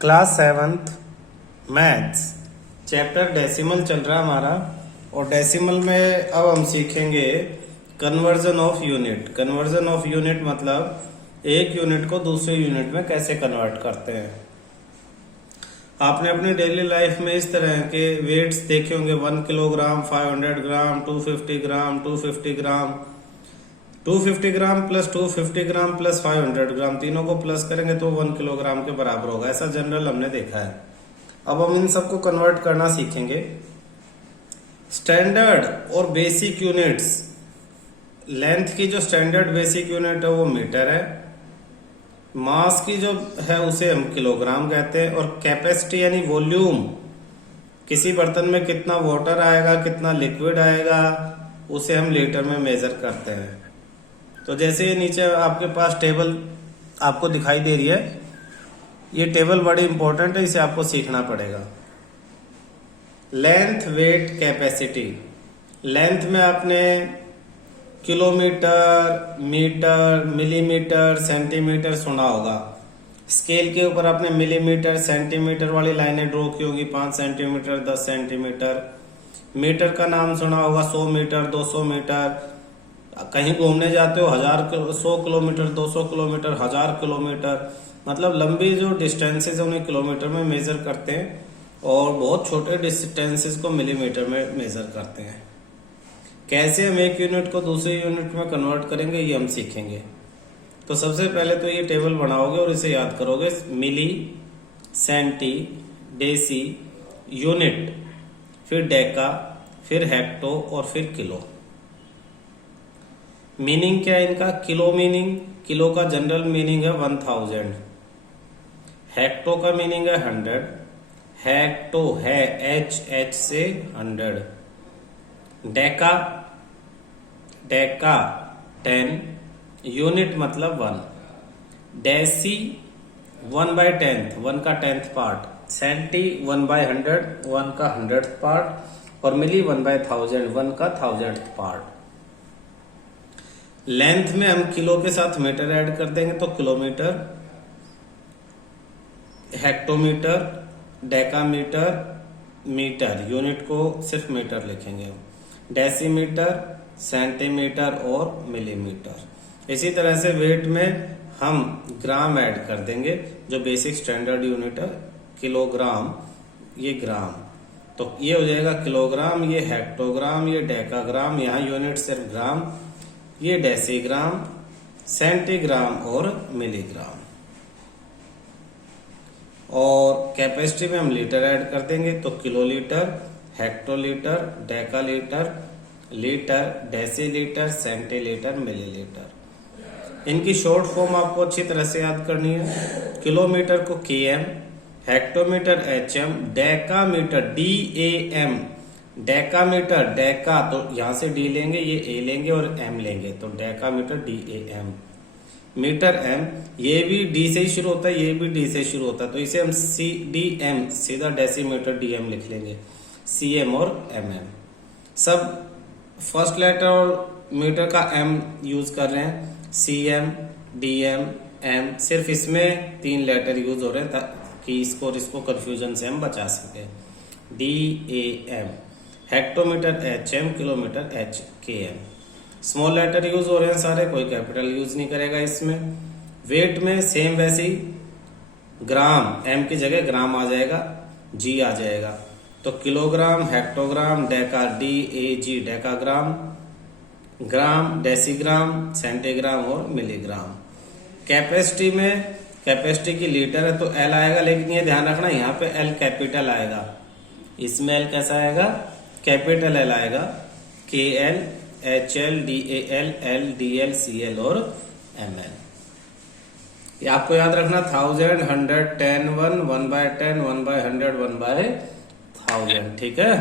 Class 7th maths chapter decimal चल रहा है हमारा। और डेसिमल में अब हम सीखेंगे conversion of unit. Conversion of unit मतलब एक यूनिट को दूसरे यूनिट में कैसे कन्वर्ट करते हैं। आपने अपनी डेली लाइफ में इस तरह के वेट्स देखे होंगे, 1 किलोग्राम, 500 ग्राम, 250 ग्राम, 250 ग्राम, 250 ग्राम प्लस 250 ग्राम प्लस 500 ग्राम, तीनों को प्लस करेंगे तो 1 किलोग्राम के बराबर होगा। ऐसा जनरल हमने देखा है। अब हम इन सबको कन्वर्ट करना सीखेंगे। स्टैंडर्ड और बेसिक यूनिट्स, लेंथ की जो स्टैंडर्ड बेसिक यूनिट है वो मीटर है, मास की जो है उसे हम किलोग्राम कहते हैं, और कैपेसिटी यानी वॉल्यूम, किसी बर्तन में कितना वाटर आएगा, कितना लिक्विड आएगा, उसे हम लीटर में मेजर करते हैं। तो जैसे ये नीचे आपके पास टेबल आपको दिखाई दे रही है, ये टेबल बड़ी इंपॉर्टेंट है, इसे आपको सीखना पड़ेगा। Length, wait, capacity. लेंथ में आपने किलोमीटर, मीटर, मिलीमीटर, सेंटीमीटर सुना होगा। स्केल के ऊपर आपने मिलीमीटर, सेंटीमीटर वाली लाइनें ड्रॉ की होगी, 5 सेंटीमीटर, 10 सेंटीमीटर। मीटर का नाम सुना होगा, 100 मीटर, 200 मीटर। कहीं घूमने जाते हो 100 किलोमीटर, 200 किलोमीटर, 1000 किलोमीटर, मतलब लंबी जो डिस्टेंसेज उन्हें किलोमीटर में मेजर करते हैं और बहुत छोटे डिस्टेंसेज को मिलीमीटर में मेजर करते हैं। कैसे हम एक यूनिट को दूसरे यूनिट में कन्वर्ट करेंगे ये हम सीखेंगे। तो सबसे पहले तो ये टेबल बनाओगे और इसे याद करोगे। मिली, सेंटी, डेसी, यूनिट, फिर डेका, फिर हेक्टो और फिर किलो। मीनिंग क्या है इनका? किलो मीनिंग, किलो का जनरल मीनिंग है 1000। हेक्टो का मीनिंग है 100। हेक्टो है एच से 100। डेका, डेका 10, यूनिट मतलब 1। डेसी 1/10, 1 का 10th पार्ट। सेंटी 1/100, 1 का 100th पार्ट। और मिली 1/1000, 1 का 1000th पार्ट। लेंथ में हम किलो के साथ मीटर ऐड कर देंगे तो kilometre, hectometre, decametre, metre, unit को सिर्फ मीटर लिखेंगे, डेसीमीटर, सेंटीमीटर और मिलीमीटर। इसी तरह से वेट में हम ग्राम ऐड कर देंगे, जो बेसिक स्टैंडर्ड यूनिट है, किलोग्राम, ये ग्राम। तो ये हो जाएगा किलोग्राम, ये हेक्टोग्राम, ये डेकाग्राम, यहाँ यूनिट सिर्फ ग्राम, ये डेसीग्राम, सेंटीग्राम और मिलीग्राम। और कैपेसिटी में हम लीटर ऐड कर देंगे तो kilolitre, hectolitre, decalitre, litre, decilitre, centilitre, millilitre. इनकी शॉर्ट फॉर्म आपको अच्छी तरह से याद करनी है। किलोमीटर को km, hectometre hm, decametre DAM, decametre, Deka तो यहां से डी लेंगे, ये ए लेंगे और एम लेंगे, तो डेकामीटर DAM। मीटर एम, ये भी डी से ही शुरू होता है, ये भी डी से शुरू होता है, तो इसे हम CDM, सीधा डेसीमीटर DM लिख लेंगे। CM और MM सब फर्स्ट लेटर और मीटर का M यूज कर रहे हैं। CM, DM, M, सिर्फ इसमें 3 लेटर यूज हो रहे हैं ताकि इसको कंफ्यूजन से हम बचा सके। DAM, hectometre HM, kilometre HKM। Small letter use हो रहे हैं सारे, कोई कैपिटल यूज नहीं करेगा इसमें। वेट में सेम वैसे ही, ग्राम, M की जगह ग्राम आ जाएगा, G आ जाएगा, तो kilogram, hectogram, deca, DAG, decagram, gram, decigram, centigram और मिलीग्राम। कैपेसिटी में, कैपेसिटी की लीटर है तो L आएगा, लेकिन ये ध्यान रखना यहाँ पे L कैपिटल आएगा, इसमें L कैसा आएगा? कैपिटल L आएगा। KL, HL, DAL, L, DL, CL और ML। ये आपको याद रखना, 1000, 100, 10, 1, 1/10, 1/100, 1/1000, ठीक है।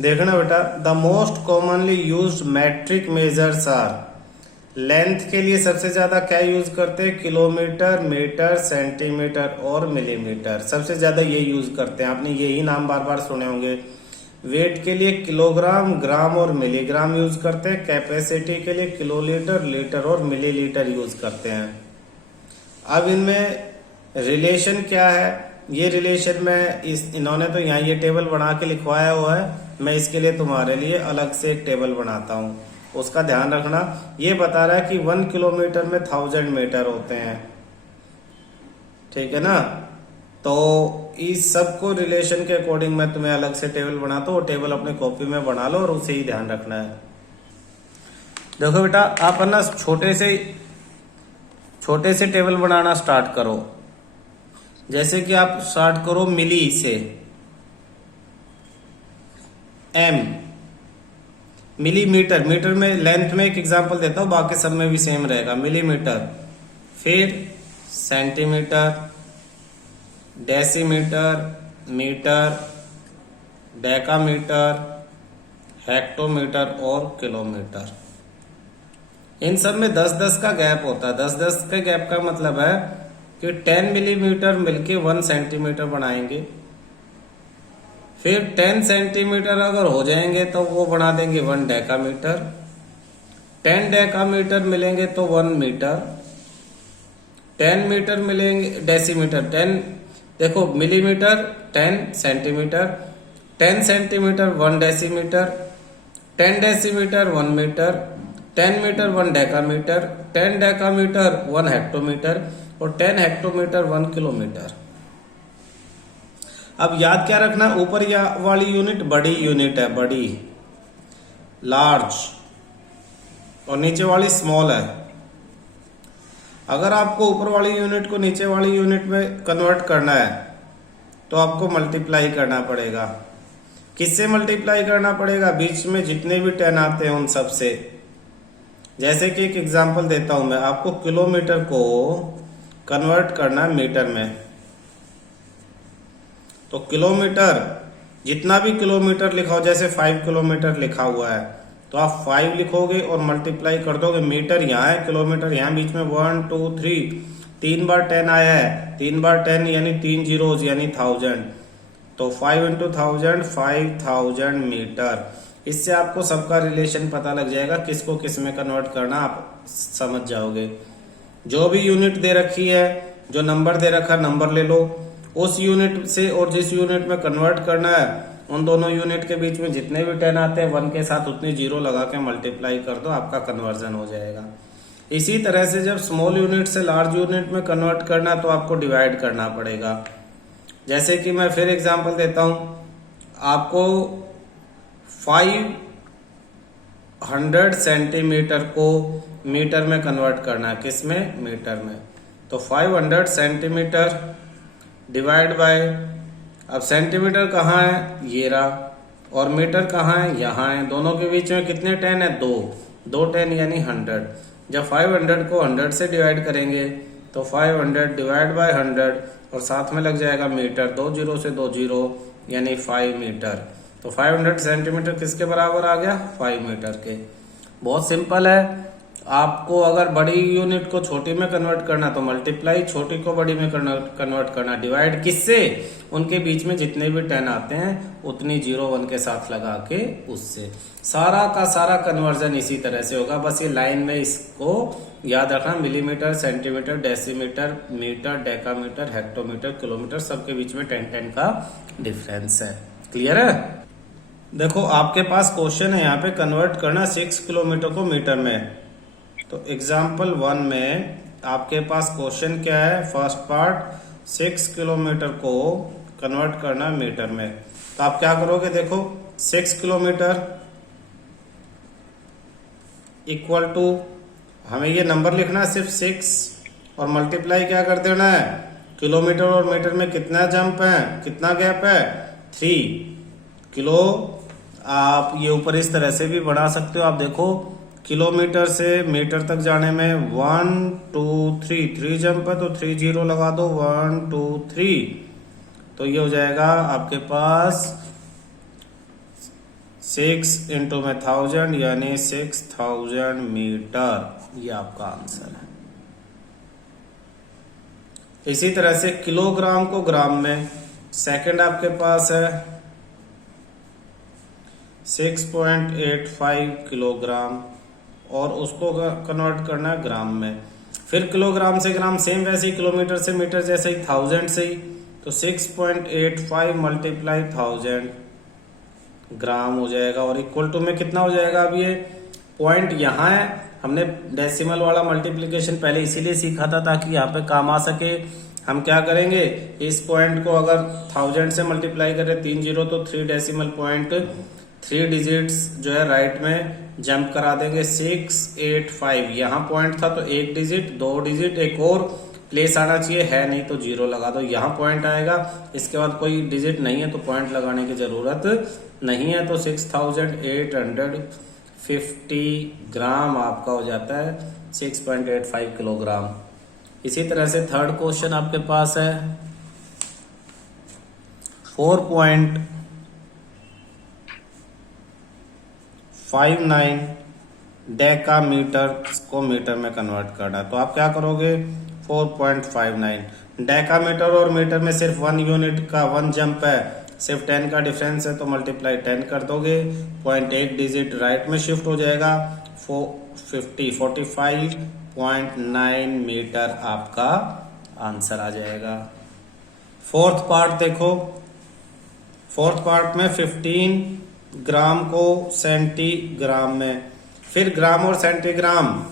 देखना बेटा, the most commonly used metric measures are. Length के लिए सबसे ज्यादा क्या यूज करते हैं? किलोमीटर, मीटर, सेंटीमीटर और मिलीमीटर, सबसे ज्यादा ये यूज करते हैं। आपने यही नाम बार बार सुने होंगे। वेट के लिए किलोग्राम, ग्राम और मिलीग्राम यूज करते हैं। कैपेसिटी के लिए किलोलीटर, लीटर और मिलीलीटर यूज करते हैं। अब इनमें रिलेशन क्या है, ये रिलेशन में इन्होंने तो यहाँ ये टेबल बना के लिखवाया हुआ है, मैं इसके लिए तुम्हारे लिए अलग से एक टेबल बनाता हूँ, उसका ध्यान रखना। ये बता रहा है कि 1 किलोमीटर में 1000 मीटर होते हैं, ठीक है ना। तो इस सब को रिलेशन के अकॉर्डिंग मैं तुम्हें अलग से टेबल बनाता हूँ, वो टेबल अपने कॉपी में बना लो और उसे ही ध्यान रखना है। देखो बेटा, आप है ना छोटे से टेबल बनाना स्टार्ट करो। जैसे कि आप स्टार्ट करो मिली से, एम मिलीमीटर, मीटर में लेंथ में एक एग्जांपल देता हूं, बाकी सब में भी सेम रहेगा। मिलीमीटर, फिर centimetre, decimetre, metre, decametre, hectometre और किलोमीटर। इन सब में 10-10 का गैप होता है। 10-10 के गैप का मतलब है कि 10 मिलीमीटर मिलके 1 सेंटीमीटर बनाएंगे, फिर 10 सेंटीमीटर अगर हो जाएंगे तो वो बना देंगे 1 डेकामीटर, 10 डेकामीटर मिलेंगे तो 1 मीटर, 10 मीटर मिलेंगे डेसीमीटर, 10 देखो millimetre 10 centimetre, 10 centimetre 1 decimetre, 10 decimetre 1 metre, 10 metre 1 decametre, 10 decametre 1 hectometre और 10 हेक्टोमीटर 1 किलोमीटर। अब याद क्या रखना, ऊपर वाली यूनिट बड़ी यूनिट है, बड़ी लार्ज, और नीचे वाली स्मॉल है। अगर आपको ऊपर वाली यूनिट को नीचे वाली यूनिट में कन्वर्ट करना है तो आपको मल्टीप्लाई करना पड़ेगा। किससे मल्टीप्लाई करना पड़ेगा? बीच में जितने भी 10 आते हैं उन सब से। जैसे कि एक एग्जांपल देता हूं मैं आपको, किलोमीटर को कन्वर्ट करना है मीटर में, तो किलोमीटर जितना भी किलोमीटर लिखा हो, जैसे 5 किलोमीटर लिखा हुआ है तो आप 5 लिखोगे और मल्टीप्लाई कर दोगे। मीटर यहाँ है, किलोमीटर यहाँ, बीच में 1 2 3 3 बार 10 आया है, 3 बार 10 यानी 3 जीरोज यानी 1000, तो 5 इंटू 1000 5000 मीटर। इससे आपको सबका रिलेशन पता लग जाएगा, किसको किस में कन्वर्ट करना आप समझ जाओगे। जो भी यूनिट दे रखी है, जो नंबर दे रखा है नंबर ले लो, उस यूनिट से और जिस यूनिट में कन्वर्ट करना है उन दोनों यूनिट के बीच में जितने भी 10 आते हैं 1 के साथ उतनी जीरो लगा के मल्टीप्लाई कर दो, आपका कन्वर्जन हो जाएगा। इसी तरह से जब स्मॉल यूनिट से लार्ज यूनिट में कन्वर्ट करना है तो आपको डिवाइड करना पड़ेगा। जैसे कि मैं फिर एग्जांपल देता हूं, आपको 500 सेंटीमीटर को मीटर में कन्वर्ट करना है, किसमें? मीटर में। तो 500 सेंटीमीटर डिवाइड बाय, अब सेंटीमीटर कहाँ है? ये रहा, और मीटर कहाँ है? यहाँ है। दोनों के बीच में कितने 10 है? 2 10 यानी 100। जब 500 को 100 से डिवाइड करेंगे तो 500 डिवाइड बाय 100 और साथ में लग जाएगा मीटर, 2 जीरो से 2 जीरो यानी 5 मीटर। तो 500 सेंटीमीटर किसके बराबर आ गया? 5 मीटर के। बहुत सिंपल है। आपको अगर बड़ी यूनिट को छोटी में कन्वर्ट करना तो मल्टीप्लाई, छोटी को बड़ी में कन्वर्ट करना डिवाइड। किससे? उनके बीच में जितने भी 10 आते हैं उतनी 0 1 के साथ लगा के उससे। सारा का सारा कन्वर्जन इसी तरह से होगा। बस ये लाइन में इसको याद रखना, millimetre, centimetre, decimetre, metre, decametre, hectometre, kilometre, सबके बीच में 10-10 का डिफरेंस है। क्लियर है? देखो आपके पास क्वेश्चन है यहाँ पे, कन्वर्ट करना 6 किलोमीटर को मीटर में। तो एग्जाम्पल 1 में आपके पास क्वेश्चन क्या है? फर्स्ट पार्ट 6 किलोमीटर को कन्वर्ट करना मीटर में। तो आप क्या करोगे? देखो 6 किलोमीटर इक्वल टू, हमें ये नंबर लिखना है सिर्फ 6 और मल्टीप्लाई क्या कर देना है? किलोमीटर और मीटर में कितना जंप है, कितना गैप है? 3 किलो। आप ये ऊपर इस तरह से भी बढ़ा सकते हो। आप देखो किलोमीटर से मीटर तक जाने में 1 2 3 जंप है तो 3 जीरो लगा दो, 1 2 3, तो ये हो जाएगा आपके पास 6 इंटू में 1000 यानी 6000 मीटर। ये आपका आंसर है। इसी तरह से किलोग्राम को ग्राम में, सेकंड आपके पास है 6.85 किलोग्राम और उसको कन्वर्ट करना है ग्राम में। फिर किलोग्राम से ग्राम सेम वैसे ही, किलोमीटर से मीटर जैसे ही, 1000 से ही, तो 6.85 मल्टीप्लाई 1000 ग्राम हो जाएगा। और इक्वल टू में कितना हो जाएगा, अब ये पॉइंट यहाँ है, हमने डेसिमल वाला मल्टीप्लीकेशन पहले इसीलिए सीखा था ताकि यहाँ पे काम आ सके। हम क्या करेंगे, इस पॉइंट को अगर 1000 से मल्टीप्लाई करें 3 जीरो, तो 3 डेसिमल पॉइंट 3 डिजिट्स जो है राइट में जंप करा देंगे। 685 यहाँ पॉइंट था तो 1 डिजिट, 2 डिजिट, एक और प्लेस आना चाहिए, है नहीं तो 0 लगा दो, यहाँ पॉइंट आएगा। इसके बाद कोई डिजिट नहीं है तो पॉइंट लगाने की जरूरत नहीं है। तो 6850 ग्राम आपका हो जाता है 6.85 किलोग्राम। इसी तरह से थर्ड क्वेश्चन आपके पास है 4.59 डेकामीटर को मीटर में कन्वर्ट करना है। तो आप क्या करोगे, 4.59 डेकामीटर और मीटर में सिर्फ 1 यूनिट का 1 जंप है, सिर्फ 10 का डिफरेंस है, तो मल्टीप्लाई 10 कर दोगे, 0.1 डिजिट राइट में शिफ्ट हो जाएगा, 45.9 मीटर आपका आंसर आ जाएगा। फोर्थ पार्ट देखो, फोर्थ पार्ट में 15 ग्राम को सेंटीग्राम में, फिर ग्राम और सेंटीग्राम,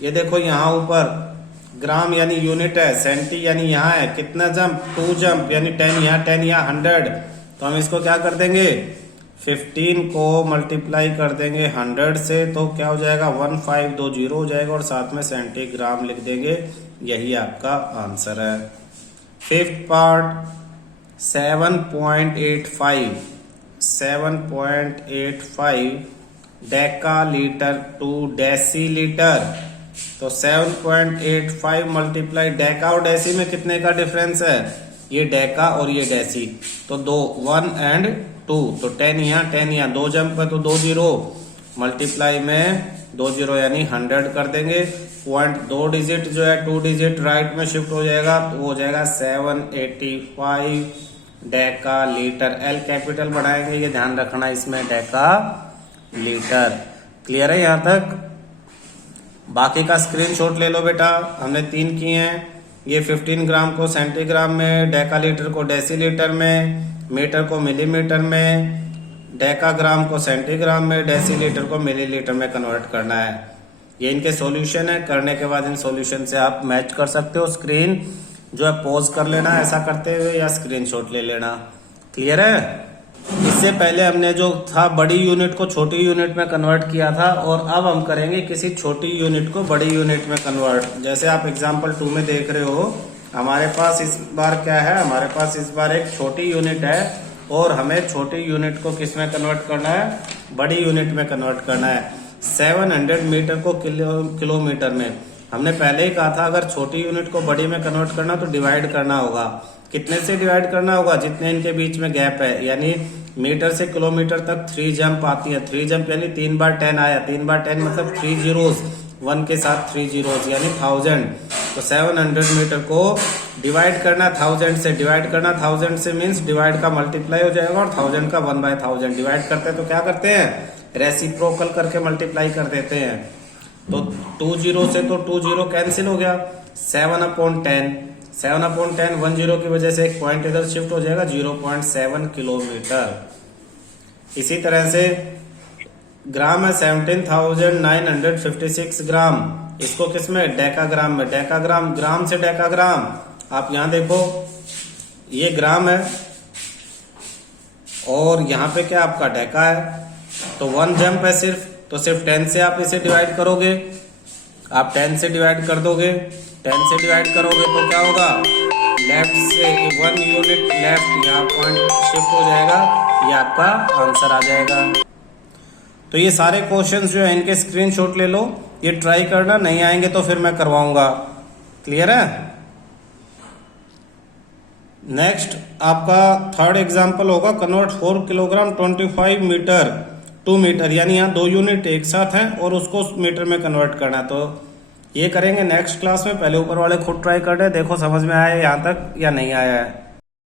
ये देखो यहाँ ऊपर ग्राम यानी यूनिट है, सेंटी यानी यहाँ है, कितना जंप, 2 जंप यानी 10 यहाँ 10 यहाँ 100। तो हम इसको क्या कर देंगे, 15 को मल्टीप्लाई कर देंगे 100 से, तो क्या हो जाएगा 1520 हो जाएगा, और साथ में सेंटीग्राम लिख देंगे, यही आपका आंसर है। Fifth part 7.85 decalitre to decilitre. तो 7.85 मल्टीप्लाई डेका और डेसी में कितने का डिफरेंस है, ये डेका और ये डेसी, तो 2 1 एंड 2, तो 10 यहाँ 10 यहाँ, 2 जंप है तो 2 जीरो, मल्टीप्लाई में 2 जीरो यानी 100 कर देंगे। पॉइंट 2 डिजिट जो है 2 डिजिट राइट में शिफ्ट हो जाएगा, तो हो जाएगा 785 डेका लीटर। एल कैपिटल बढ़ाएंगे, ये ध्यान रखना इसमें, डेका लीटर। क्लियर है यहाँ तक? बाकी का स्क्रीनशॉट ले लो बेटा, हमने 3 किए हैं। ये 15 ग्राम को सेंटीग्राम में, डेका लीटर को डेसीलीटर में, मीटर को मिलीमीटर में, डेका ग्राम को सेंटीग्राम में, डेसीलीटर को मिलीलीटर में कन्वर्ट करना है। ये इनके सॉल्यूशन है। करने के बाद इन सॉल्यूशन से आप मैच कर सकते हो। स्क्रीन जो है पॉज कर लेना ऐसा करते हुए, या स्क्रीनशॉट ले लेना। क्लियर है? इससे पहले हमने जो था बड़ी यूनिट को छोटी यूनिट में कन्वर्ट किया था, और अब हम करेंगे किसी छोटी यूनिट को बड़ी यूनिट में कन्वर्ट। जैसे आप एग्जांपल 2 में देख रहे हो, हमारे पास इस बार क्या है, हमारे पास इस बार एक छोटी यूनिट है, और हमें छोटी यूनिट को किस में कन्वर्ट करना है, बड़ी यूनिट में कन्वर्ट करना है। 700 मीटर को किलोमीटर में। हमने पहले ही कहा था अगर छोटी यूनिट को बड़ी में कन्वर्ट करना तो डिवाइड करना होगा। कितने से डिवाइड करना होगा, जितने इनके बीच में गैप है, यानी मीटर से किलोमीटर तक 3 जंप आती है। 3 जंप यानी 3 बार 10 आया, 3 बार 10 मतलब 3 जीरोस, 1 के साथ 3 जीरोस यानी 1000। तो 700 मीटर को डिवाइड करना 1000 से, डिवाइड करना 1000 से मीन्स डिवाइड का मल्टीप्लाई हो जाएगा, और 1000 का 1/1000 डिवाइड करते हैं तो क्या करते हैं, रेसिप्रोकल करके मल्टीप्लाई कर देते हैं। तो 2 जीरो से तो 2 जीरो कैंसिल हो गया, 7/10, 7/10 1 जीरो की वजह से एक पॉइंट इधर शिफ्ट हो जाएगा, 0.7 किलोमीटर। इसी तरह से ग्राम है 17,956 ग्राम, इसको किसमें, डेकाग्राम में। डेकाग्राम, ग्राम से डेकाग्राम, आप यहां देखो ये ग्राम है, और यहाँ पे क्या आपका डेका है, तो 1 जंप है सिर्फ, तो सिर्फ 10 से आप इसे डिवाइड करोगे, आप 10 से डिवाइड कर दोगे, 10 से डिवाइड करोगे तो क्या होगा, लेफ्ट से 1 यूनिट लेफ्ट, यहाँ पॉइंट शिफ्ट हो जाएगा, ये आपका आंसर आ जाएगा। तो ये सारे क्वेश्चंस जो है इनके स्क्रीनशॉट ले लो, ये ट्राई करना, नहीं आएंगे तो फिर मैं करवाऊंगा। क्लियर है? नेक्स्ट आपका थर्ड एग्जांपल होगा, convert 4 kilogram 25 metre to metre, यानी यहाँ 2 यूनिट एक साथ हैं और उसको मीटर में कन्वर्ट करना। तो ये करेंगे नेक्स्ट क्लास में, पहले ऊपर वाले खुद ट्राई कर रहे, देखो समझ में आया यहाँ तक या नहीं आया है।